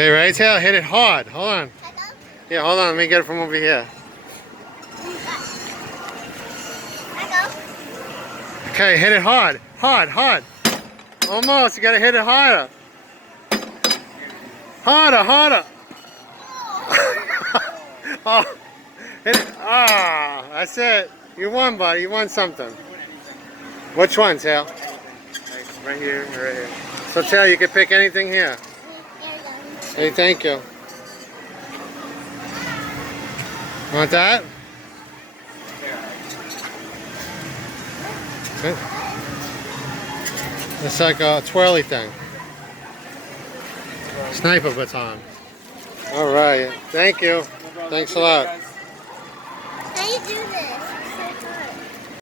Okay, right tail, hit it hard. Hold on. Yeah, hold on. Let me get it from over here. Okay, hit it hard. Hard, hard. Almost. You gotta hit it harder. Harder, harder. Oh, hit it. Ah, that's it. You won, buddy. You won something. Which one, Tail? Right here, right here. So, Tail, you can pick anything here. Hey, thank you. Want that? It's like a twirly thing. Sniper baton. All right. Thank you. Thanks a lot. How do you do this?